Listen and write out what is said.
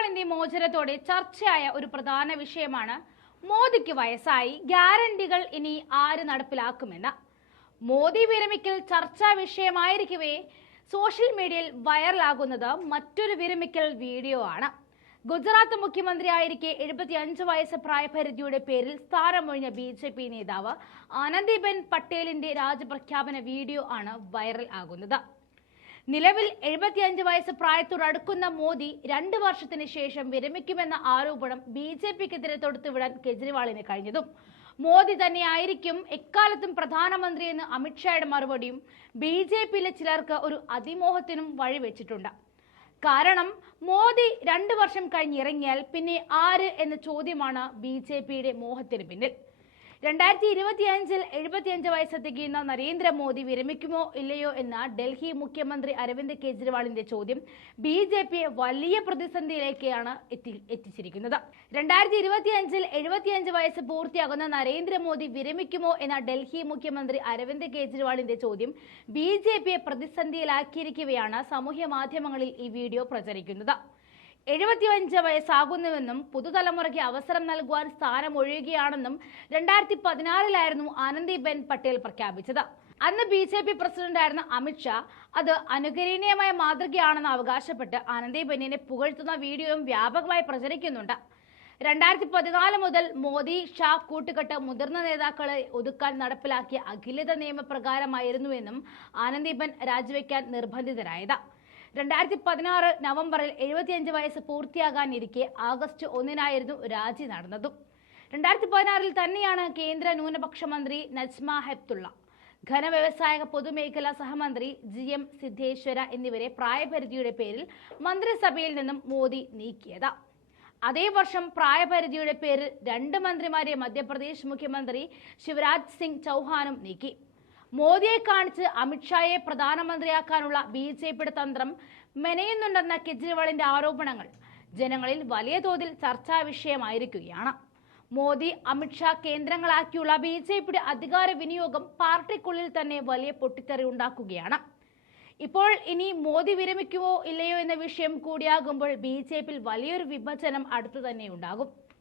കെജ്രിവാളിന്റെ മോചനത്തോടെ ചർച്ചയായ ഒരു പ്രധാന വിഷയമാണ് മോദിക്ക് വയസ്സായി ഗ്യാരണ്ടികൾ ഇനി ആര് നടപ്പിലാക്കുമെന്ന്. മോദി വിരമിക്കൽ ചർച്ചാ വിഷയമായിരിക്കവേ സോഷ്യൽ മീഡിയയിൽ വൈറലാകുന്നത് മറ്റൊരു വിരമിക്കൽ വീഡിയോ ആണ്. ഗുജറാത്ത് മുഖ്യമന്ത്രിയായിരിക്കെ 75 വയസ്സ് പ്രായപരിധിയുടെ പേരിൽ സ്ഥാനമൊഴിഞ്ഞ BJP നേതാവ് ആനന്ദിബെൻ പട്ടേലിന്റെ രാജ്യപ്രഖ്യാപന വീഡിയോ ആണ് വൈറൽ ആകുന്നത്. നിലവിൽ 75 വയസ്സ് പ്രായത്തോടടുക്കുന്ന മോദി 2 വർഷത്തിന് ശേഷം വിരമിക്കുമെന്ന ആരോപണം BJPക്കെതിരെ തൊടുത്തുവിടാൻ കെജ്രിവാളിന് കഴിഞ്ഞതും മോദി തന്നെയായിരിക്കും എക്കാലത്തും പ്രധാനമന്ത്രിയെന്ന് അമിത്ഷായുടെ മറുപടിയും BJPയിലെ ചിലർക്ക് ഒരു അതിമോഹത്തിനും വഴിവെച്ചിട്ടുണ്ട്. കാരണം മോദി 2 വർഷം കഴിഞ്ഞിറങ്ങിയാൽ പിന്നെ ആര് എന്ന ചോദ്യമാണ് BJPയുടെ മോഹത്തിന് പിന്നിൽ. 2025-ൽ 75 വയസ്സ് തികയുന്ന നരേന്ദ്രമോദി വിരമിക്കുമോ ഇല്ലയോ എന്ന ഡൽഹി മുഖ്യമന്ത്രി അരവിന്ദ് കെജ്രിവാളിന്റെ ചോദ്യം BJPയെ വലിയ പ്രതിസന്ധിയിലേക്കാണ് എത്തിച്ചിരിക്കുന്നത്. 2025-ൽ 75 വയസ്സ് പൂർത്തിയാകുന്ന നരേന്ദ്രമോദി വിരമിക്കുമോ എന്ന ഡൽഹി മുഖ്യമന്ത്രി അരവിന്ദ് കെജ്രിവാളിന്റെ ചോദ്യം BJPയെ പ്രതിസന്ധിയിലാക്കിയിരിക്കുകയാണ് സാമൂഹ്യ മാധ്യമങ്ങളിൽ ഈ വീഡിയോ പ്രചരിക്കുന്നത്. 75 വയസ്സാകുന്നുവെന്നും പുതുതലമുറയ്ക്ക് അവസരം നൽകുവാൻ സ്ഥാനമൊഴിയുകയാണെന്നും 2016-ലായിരുന്നു ആനന്ദിബെൻ പട്ടേൽ പ്രഖ്യാപിച്ചത്. അന്ന് BJP പ്രസിഡന്റായിരുന്ന അമിത്ഷാ അത് അനുകരണീയമായ മാതൃകയാണെന്ന് അവകാശപ്പെട്ട് ആനന്ദിബെന്നിനെ പുകഴ്ത്തുന്ന വീഡിയോയും വ്യാപകമായി പ്രചരിക്കുന്നുണ്ട്. 2014 മുതൽ മോദി ഷാ കൂട്ടുകെട്ട് മുതിർന്ന നേതാക്കളെ ഒതുക്കാൻ നടപ്പിലാക്കിയ അഖിലേന്ത്യാ നിയമപ്രകാരമായിരുന്നുവെന്നും ആനന്ദിബെൻ രാജിവെക്കാൻ നിർബന്ധിതരായത്. 2016 നവംബറിൽ 75 വയസ്സ് പൂർത്തിയാകാനിരിക്കെ ആഗസ്റ്റ് 1-നായിരുന്നു രാജി നടന്നതും. 2016-ൽ തന്നെയാണ് കേന്ദ്ര ന്യൂനപക്ഷ മന്ത്രി നജ്മ ഹെപ്തുള്ള, ഘനവ്യവസായ പൊതുമേഖലാ സഹമന്ത്രി GM സിദ്ധേശ്വര എന്നിവരെ പ്രായപരിധിയുടെ പേരിൽ മന്ത്രിസഭയിൽ നിന്നും മോദി നീക്കിയത്. അതേ വർഷം പ്രായപരിധിയുടെ പേരിൽ 2 മന്ത്രിമാരെ മധ്യപ്രദേശ് മുഖ്യമന്ത്രി ശിവരാജ് സിംഗ് ചൗഹാനും നീക്കി. മോദിയെ കാണിച്ച് അമിത്ഷായെ പ്രധാനമന്ത്രിയാക്കാനുള്ള BJPയുടെ തന്ത്രം മെനയുന്നുണ്ടെന്ന കെജ്രിവാളിന്റെ ആരോപണങ്ങൾ ജനങ്ങളിൽ വലിയ തോതിൽ ചർച്ചാ വിഷയമായിരിക്കുകയാണ്. മോദി അമിത്ഷാ കേന്ദ്രങ്ങളാക്കിയുള്ള BJPയുടെ അധികാര വിനിയോഗം പാർട്ടിക്കുള്ളിൽ തന്നെ വലിയ പൊട്ടിത്തെറി ഉണ്ടാക്കുകയാണ്. ഇപ്പോൾ ഇനി മോദി വിരമിക്കുമോ ഇല്ലയോ എന്ന വിഷയം കൂടിയാകുമ്പോൾ BJPയിൽ വലിയൊരു വിഭജനം അടുത്തു തന്നെ ഉണ്ടാകും.